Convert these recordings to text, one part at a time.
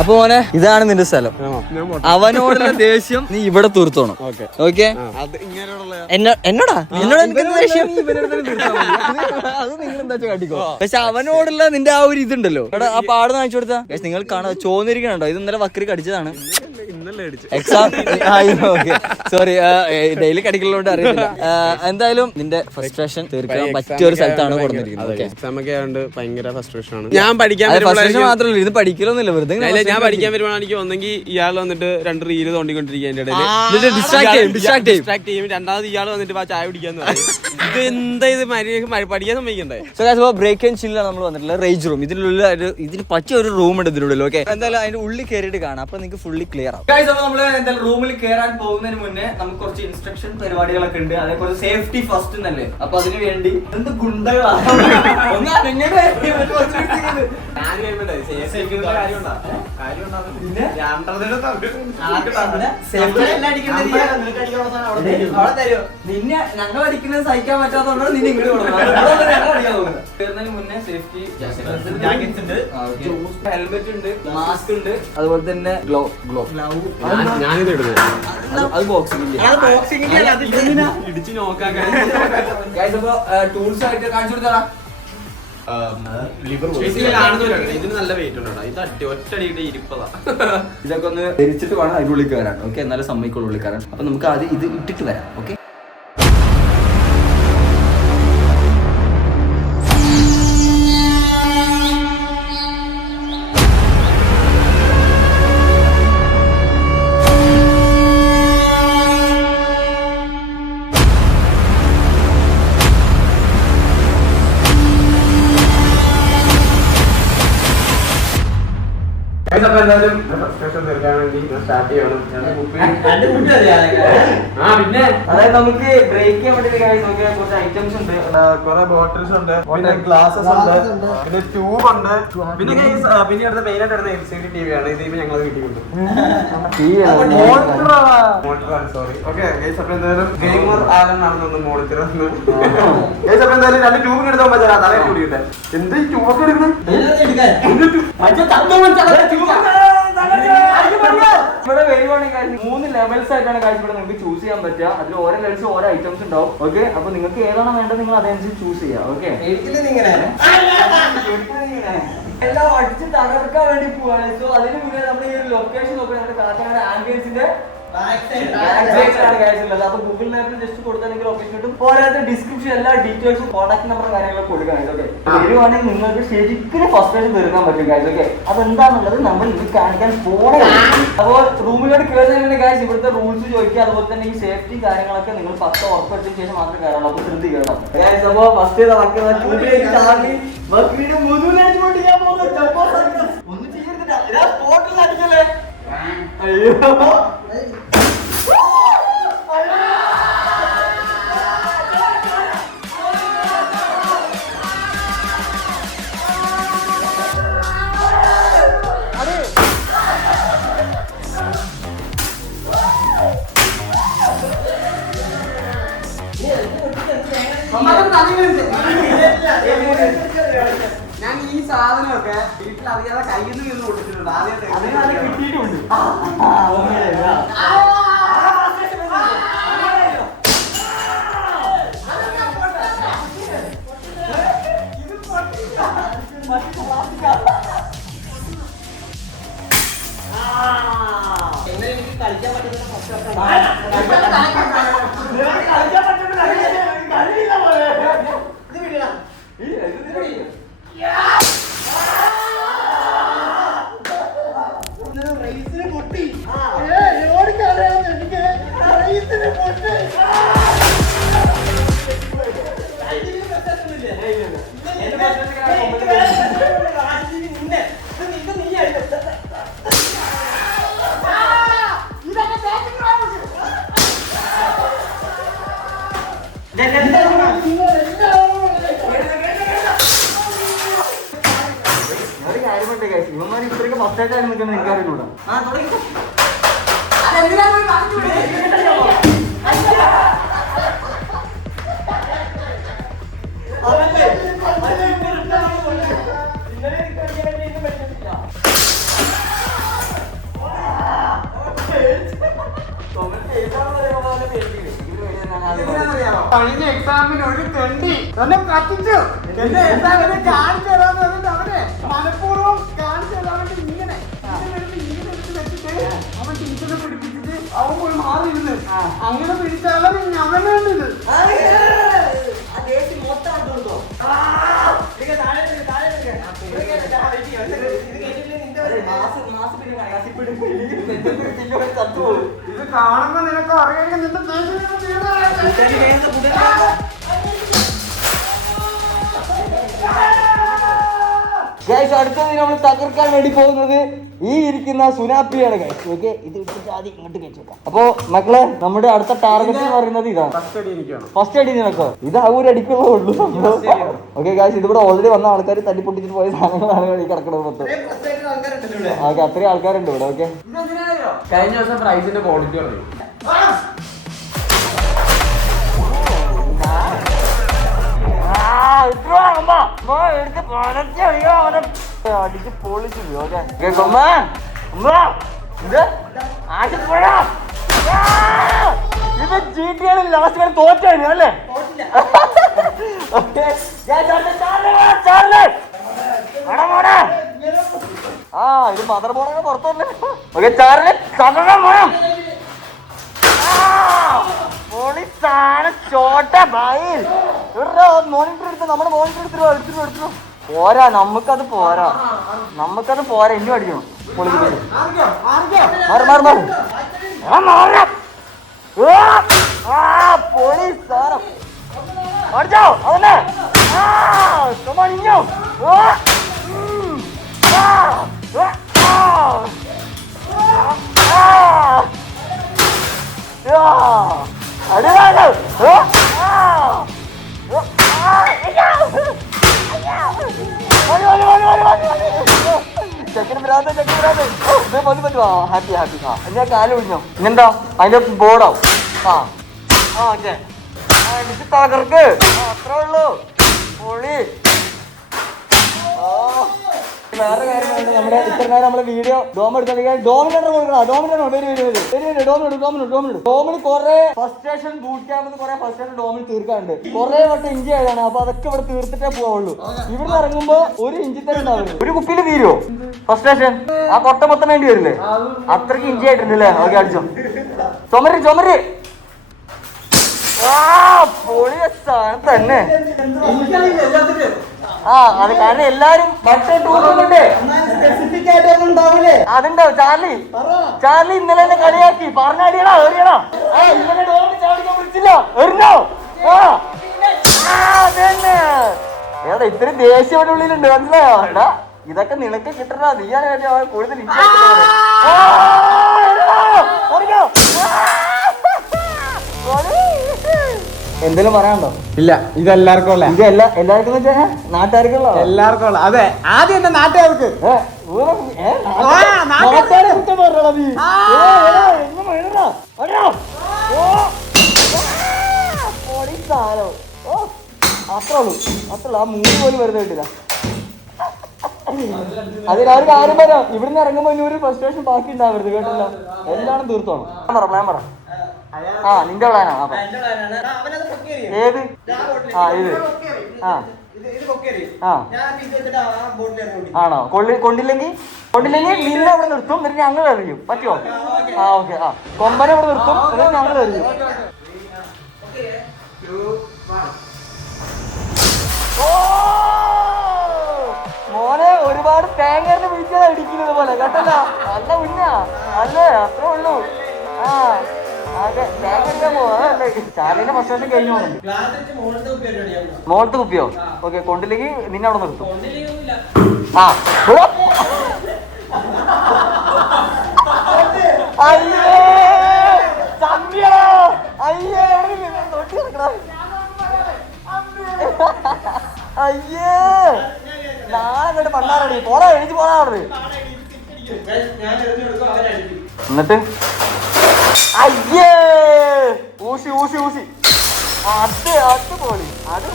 അപ്പൊ മോനെ ഇതാണ് നിന്റെ സ്ഥലം. അവനോടുള്ള ദേഷ്യം നീ ഇവിടെ തീർത്തോണം. ഓക്കെ എന്നോടാ എനിക്ക് ദേഷ്യം അത് നിങ്ങൾ എന്താ കാട്ടിക്കോ. പക്ഷെ അവനോടുള്ള നിന്റെ ആ ഒരു ഇതുണ്ടല്ലോ എടാ ആ പാട് കാണിച്ചു കൊടുത്താ നിങ്ങൾ കാണാൻ ചോന്നിരിക്കണോ. ഇത് ഇന്നലെ വക്രി കടിച്ചതാണ്. എക്സാം സോറി ഡെയിലി കടിക്കലോണ്ട് അറിയില്ല. എന്തായാലും നിന്റെ ഫ്രസ്ട്രേഷൻ തീർക്കാൻ പറ്റിയ ഒരു സ്ഥലത്താണ് കൊടുത്തിരിക്കുന്നത്. ഞാൻ പഠിക്കാൻ മാത്രമല്ല ഇത് പഠിക്കലൊന്നുമില്ല വെറുതെ. ഞാൻ പഠിക്കാൻ വരുമ്പോൾ എനിക്ക് ഒന്നെങ്കിൽ ഇയാൾ വന്നിട്ട് 2 റീല് തോണ്ടിക്കൊണ്ടിരിക്കുക ഡിസ്ട്രാക്ട് ചെയ്യും. രണ്ടാമത് ഇയാൾ വന്നിട്ട് ചായ പിടിക്കാന്ന് പറയും. ഇത് എന്താ ഇത് പഠിക്കാൻ സമ്മതിക്കണ്ടേ. ബ്രേക്ക് ആൻഡ് ചില്ലാണ് നമ്മൾ വന്നിട്ടുള്ള റേഞ്ച് റൂം. ഇതിനുള്ളിൽ ഇതിന് പറ്റിയ ഒരു റൂം ഉണ്ട് ഇതിനുള്ളിൽ. ഓക്കെ എന്തായാലും അതിന്റെ ഉള്ളിൽ കയറിയിട്ട് കാണാം. അപ്പൊ നിങ്ങൾക്ക് ഫുള്ളി ക്ലിയർ ആവും. നമ്മള് എന്തായാലും റൂമിൽ കയറാൻ പോകുന്നതിന് മുന്നേ നമുക്ക് കുറച്ച് ഇൻസ്ട്രക്ഷൻ പരിപാടികളൊക്കെ ഉണ്ട്. അതേപോലെ സേഫ്റ്റി ഫസ്റ്റ് എന്നല്ലേ. അപ്പൊ അതിന് വേണ്ടി എന്ത് ഗുണ്ടകളാണ് നിന്നെ ഞങ്ങൾ അടിക്കുന്നത് സഹിക്കാൻ പറ്റാത്തതുകൊണ്ടാണ് നിന്നെ ഇങ്ങോട്ട് കൊടുക്കുന്നത്. മുന്നേ സേഫ്റ്റി ജാക്കറ്റ്സ് ഉണ്ട്, ഹെൽമെറ്റ് ഉണ്ട്, മാസ്ക് ഉണ്ട്, അതുപോലെ തന്നെ ഗ്ലോ ഞാനിത് ഇടുന്നത് അത് ബോക്സിംഗ് ഇടിച്ചു നോക്കാൻ ടൂൾസ് ആയിട്ട് കാണിച്ചു കൊടുത്താ. ഇതിന് നല്ല വെയിറ്റ് ഉണ്ടോ. ഇത് ഒറ്റടിയുടെ 20. ഇതൊക്കെ ഒന്ന് ധരിച്ചിട്ട് വേണം അതിന്റെ ഉള്ളിൽ കയറാൻ. ഓക്കെ എന്നാലും സമ്മതിക്കുള്ള ഉള്ളിൽ കയറാൻ. അപ്പൊ നമുക്ക് ആദ്യം ഇത് ഇട്ടിട്ട് വരാം. ഓക്കെ പിന്നെ അതായത് നമുക്ക് ബ്രേക്ക് ചെയ്യാൻ വേണ്ടി കുറച്ച് ഐറ്റംസ് ഉണ്ട്. കുറെ ബോട്ടിൽസ് ഉണ്ട്, പിന്നെ ഗ്ലാസസ് ഉണ്ട്, പിന്നെ ട്യൂബ് ഉണ്ട്, പിന്നെ പിന്നെ അടുത്ത മെയിൻ ആയിട്ട് LCD TV ആണ്. ഇത് ഞങ്ങൾ കിട്ടിയിട്ടുണ്ട്. സോറി. ഓക്കെ അപ്പൊ എന്തായാലും ഗെയിമർ ആരെന്നാണെന്നൊന്ന് മോണിറ്റർ അപ്പൊ എന്തായാലും 2 ട്യൂബ് എടുത്താൽ പറ്റാ. തലേ കൂടിയിട്ട് എന്ത് ഈ ട്യൂബൊക്കെ എടുക്കണം. ഇവിടെ വരുവാണെങ്കിൽ 3 ലെവൽസ് ആയിട്ടാണ് കാഴ്ച ഇവിടെ നിങ്ങൾക്ക് ചൂസ് ചെയ്യാൻ പറ്റുക. അതിൽ ഓരോ ലെവൽസ് ഓരോ ഐറ്റംസ് ഉണ്ടാവും. ഓക്കെ അപ്പൊ നിങ്ങൾക്ക് ഏതാണോ വേണ്ടത് നിങ്ങൾ അതനുസരിച്ച് ചൂസ് ചെയ്യാം. ഓക്കെ എല്ലാം അടിച്ച് തകർക്കാൻ വേണ്ടി പോവാണ്. സോ അതിന് മുന്നേ നമ്മൾ ഈ ഒരു ലൊക്കേഷൻ നോക്കുക. നമ്മുടെ കാക്കനാട് ആംബിയൻസിന്റെ അപ്പൊ ഗൂഗിൾ മാപ്പിൽ ജസ്റ്റ് കൊടുത്താൽ ലൊക്കേഷൻ കിട്ടും. പോരാതെ ഡിസ്ക്രിപ്ഷൻ എല്ലാ ഡീറ്റെയിൽസും കോൺടാക്ട് നമ്പർ കാര്യങ്ങളൊക്കെ കൊടുക്കാനായിട്ട്. ഓക്കെ വരുവാണെങ്കിൽ നിങ്ങൾക്ക് ശരിക്കും ഫസ്റ്റ് തീർക്കാൻ പറ്റും കാര്യം. ഓക്കെ അതെന്താന്നുള്ളത് നമ്മൾ ഇത് കാണിക്കാൻ പോകണം. അപ്പോൾ റൂമിലോട്ട് കയറുന്നതിന് കാര്യം ഇവിടുത്തെ റൂൾസ് ചോദിക്കുക. അതുപോലെ തന്നെ ഈ സേഫ്റ്റി കാര്യങ്ങളൊക്കെ നിങ്ങൾ 10 ഉറപ്പെടുത്തിയ ശേഷം മാത്രമേ കയറുള്ളൂ. അപ്പൊ ശ്രദ്ധിക്കണം. അപ്പോൾ ഫസ്റ്റ് ഒന്നും ചെയ്യരുതില്ല. സ്പോട്ടിൽ അടിക്കല്ലേ. അയ്യോ ഞാൻ ഈ സാധനമൊക്കെ വീട്ടിൽ അറിയാതെ കയ്യിൽ നിന്ന് കൊടുത്തിട്ടുണ്ട്. ആദ്യം കിട്ടിയിട്ടുണ്ട്. എങ്ങനെ എനിക്ക് കളിക്കാൻ ഇവന്മാർ ഇത്രയൊക്കെ ഫസ്റ്റായിട്ടാണ് നിൽക്കുന്നത്. എനിക്കറിയില്ല. കഴിഞ്ഞ എക്സാമിന് ഒരു തെണ്ടി എന്നെ കത്തിച്ചു. എന്റെ എക്സാമിന് കാണിച്ചു തരാന്ന് പറഞ്ഞിട്ട് അവനെ മനഃപൂർവ്വം കാണിച്ചു തരാൻ വേണ്ടി ഇങ്ങനെ എടുത്ത് വെച്ചിട്ട് അവൻ ടീച്ചറെ പിടിപ്പിച്ചിട്ട് അവൻ പോയി മാറിയിരുന്ന് അങ്ങനെ പിടിച്ചാലും അവനുണ്ട്. ഇത് കാണുമ്പോ നിനക്ക് അറിയാമെങ്കിൽ നിന്റെ അടുത്തത് നമ്മൾ തകർക്കാൻ വേണ്ടി പോകുന്നത് ഈ ഇരിക്കുന്ന സുനാപ്പിയാണ് ഗൈസ്. ഓക്കെ, ഇത് ഇട്ടിട്ട് ആദ്യം ഇങ്ങോട്ട് കഴിച്ചു വെക്കാം. അപ്പൊ മക്കളെ, നമ്മുടെ അടുത്ത ടാർഗറ്റ് എന്ന് പറയുന്നത് ഇതാണ്. ഫസ്റ്റ് അടി നിനക്കോ? ഇത് ആ ഒരു അടിക്കുള്ളൂ ഉള്ളൂ. ഓക്കെ ഗൈസ്, ഇതിവിടെ ഓൾറെഡി വന്ന ആൾക്കാർ തല്ലിപ്പൊട്ടിച്ചിട്ട് പോയ സാധനങ്ങളാണ് ഈ കിടക്കുന്നത് മൊത്തം. ഓക്കെ, അത്രയും ആൾക്കാരുണ്ട് ഇവിടെ. ഓക്കെ, കഴിഞ്ഞ ദിവസം പ്രൈസിന്റെ ക്വാളിറ്റി പറഞ്ഞു. അടിച്ച് പൊളിച്ചു. ഓക്കെ, ഇത് GTA ലാസ്റ്റ് വരെ തോറ്റായിരുന്നു അല്ലേ? ആ, ഇത് മദർ ബോർഡൊക്കെ പുറത്തല്ലേ? ഓക്കെ, ചാറിന് തകർക്കാൻ പോണം. മോണിറ്റർ എടുത്ത് നമ്മുടെ മോണിറ്റർ എടുത്തിട്ടോ. പോരാ, നമുക്കത് പോരാ. ഇനിയും അടിക്കണം. പോലീസ് സാരം അടിച്ചോ അതല്ലേ? ഇഞ്ഞോ ഹാപ്പി. ഞാൻ കാല് വിളിഞ്ഞോ? ഇന്നെന്താ അതിന്റെ ബോർഡാവും. ഓക്കെ, എനിക്ക് തകർക്ക്. അത്രേ ഉള്ളൂ. പൊളി. വേറെ കാര്യം, നമ്മുടെ ഇത്ര നേരം നമ്മളെ വീഡിയോ ഡോമിനേറ്റർ കൊടുക്കണം. ഡോമിന് കുറെ ഫസ്റ്റ് സ്റ്റേഷൻ ബൂട്ട് ക്യാമ്പ് കുറെ ഫസ്റ്റ് സ്റ്റേഷൻ ഡോമിന് തീർക്കാനുണ്ട്. കുറെ വട്ടം ഇഞ്ചി ആയതാണ്. അപ്പൊ അതൊക്കെ ഇവിടെ തീർത്തിട്ടേ പോവുള്ളൂ. ഇവിടെ ഇറങ്ങുമ്പോ ഒരു ഇഞ്ചി തന്നെ ഉണ്ടാവില്ല. ഒരു കുപ്പിയിൽ തീരുവോ ഫസ്റ്റ് സ്റ്റേഷൻ? ആ കൊട്ട മൊത്തം വേണ്ടി വരില്ലേ? അത്രയ്ക്ക് ഇഞ്ചി ആയിട്ടുണ്ടല്ലേ? ഓക്കെ, അടിച്ചോ. ചുമര് പൊളിയ സാധനം തന്നെ. അത് കാരണം എല്ലാരും അതുണ്ടാവും. ചാർലി ഇന്നലെ എന്നെ കളിയാക്കി. പറഞ്ഞടിയടാ, എറിയടാ. ഇന്നലെ ഡോമിന് ചാടിക്കാൻ വിളിച്ചില്ല, എറിഞ്ഞോ? അതന്നെ. ഏതാ ഇത്രയും ദേഷ്യം ഇവിടെ ഉള്ളിലുണ്ട്, മനസ്സിലായോ? എടാ, ഇതൊക്കെ നിനക്ക് കിട്ടണ. നീയാണ് കൂടുതൽ എന്തെങ്കിലും പറയാനുണ്ടോ? ഇല്ല, ഇതെല്ലാവർക്കും ഉള്ള. എല്ലാവർക്കും നാട്ടുകാർക്കുള്ള എല്ലാവർക്കും. അതെ, ആദ്യം എന്റെ നാട്ടുകാർക്ക്. അത്രേ ഉള്ളൂ. ആ 3 പോലും വെറുതെ കിട്ടില്ല. അതിനൊരു കാര്യം പറയാം, ഇവിടുന്ന് ഇറങ്ങുമ്പോ ഇനി ഒരു ഫ്രസ്ട്രേഷൻ ബാക്കി ഉണ്ടാവരുത്, കേട്ടില്ല? എല്ലാം തീർത്തോണം. പ്ലാൻ പറ. നിന്റെ പ്ലാനാ? ഏത്? ഇത് ആണോ? കൊണ്ടില്ലെങ്കിൽ നിന്നെ അവിടെ നിർത്തും, എന്നിട്ട് ഞങ്ങൾ എറിയും. പറ്റുമോ? ഓക്കെ. കൊമ്പനെ അവിടെ നിർത്തും, എന്നിട്ട് ഞങ്ങൾ എറിയും. മോനെ, ഒരുപാട് തേങ്ങ പിടിച്ചതാ ഇടിക്കുന്നത് പോലെ, കേട്ടല്ല? നല്ല കുഞ്ഞാ അല്ലേ? അത്രേ ഉള്ളൂ. ചാലിന്റെ ഫസ്റ്റ് കഴിഞ്ഞു പോകുന്നുണ്ട്. മോളത്തെ കുപ്പിയോ? ഓക്കെ, കൊണ്ടില്ലെങ്കിൽ നിന്നെ അവിടെ നിർത്തും. നാളെ പണ്ടാറടി പോടാ, എഴുതി പോടാ അവിടെ. എന്നിട്ട് അയ്യേ, ഊശി അത് പോളി. അത്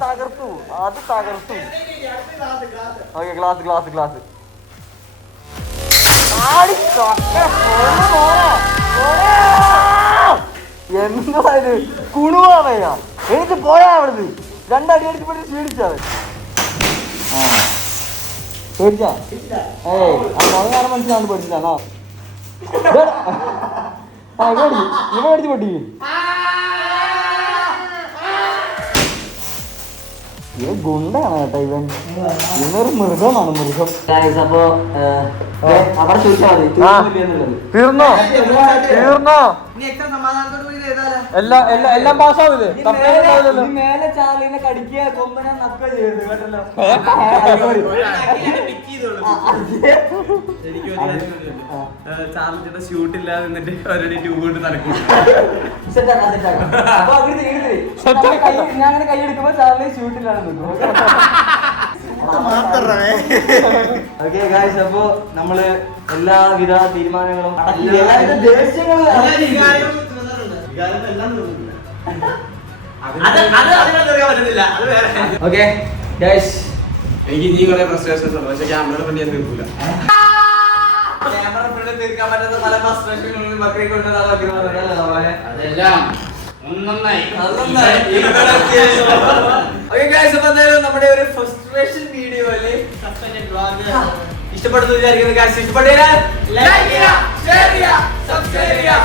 തകർത്തു. Okay, glass. എന്താ ഇത് കുണുവാണയ്യ എനിക്ക് പോയാ അവിടുന്ന് 2 അടി അടിച്ച് പോയിട്ട് ക്ഷീണിച്ചാവൻ പേടിച്ചാ ഏയ് മനസ്സിലാണ് പഠിച്ചില്ലാണോ ഇവ അടിച്ച് പൊട്ടി ഇവൻ ഗുണ്ടാണ് കേട്ടോ ഇവനൊരു മൃഗമാണ് മൃഗം. അപ്പൊ അവിടെ ചോദിച്ചാൽ മതി തീർന്നോ എല്ലാം പാസ്സാവില്ലേ മേലെ ചാലിനെ കടിക്കുക കൊമ്പനെ നക്ക ചെയ്യരുത് കേട്ടല്ലോ. ചാർലിന്റെ ഷൂട്ടില്ലാതെ നിന്നിട്ട് അവരുടെ ട്യൂബ് കൊണ്ട് നടക്കും. ഞാൻ അങ്ങനെ കൈ എടുക്കുമ്പോ ചാർലി ഷൂട്ടിലാണ് നിൽക്കും. ഓക്കെ ഗായ്സ്, അപ്പൊ നമ്മള് എല്ലാവിധ തീരുമാനങ്ങളും ഓക്കെ ഗായ്സ്, എനിക്ക് ഇനി കുറെ ഫ്രസ്ട്രേഷൻസ് ഉണ്ട്, പക്ഷെ ക്യാമറ ഫ്രണ്ട് ഞാൻ തീർക്കൂല. ക്യാമറ ഫ്രണ്ട് തീർക്കാൻ പറ്റുന്ന പല ഫ്രസ്ട്രേഷനുകളും ബക്രീ കൊണ്ടുവന്നതെല്ലാം നമ്മുടെ ഒരു ഫ്രസ്ട്രേഷൻ വീഡിയോയില് ഇഷ്ടപ്പെടുന്നു വിചാരിക്കുന്നു. ഇഷ്ടപ്പെട്ടില്ല ലൈക്ക് ചെയ്യുക, ഷെയർ ചെയ്യുക, സബ്സ്ക്രൈബ് ചെയ്യുക.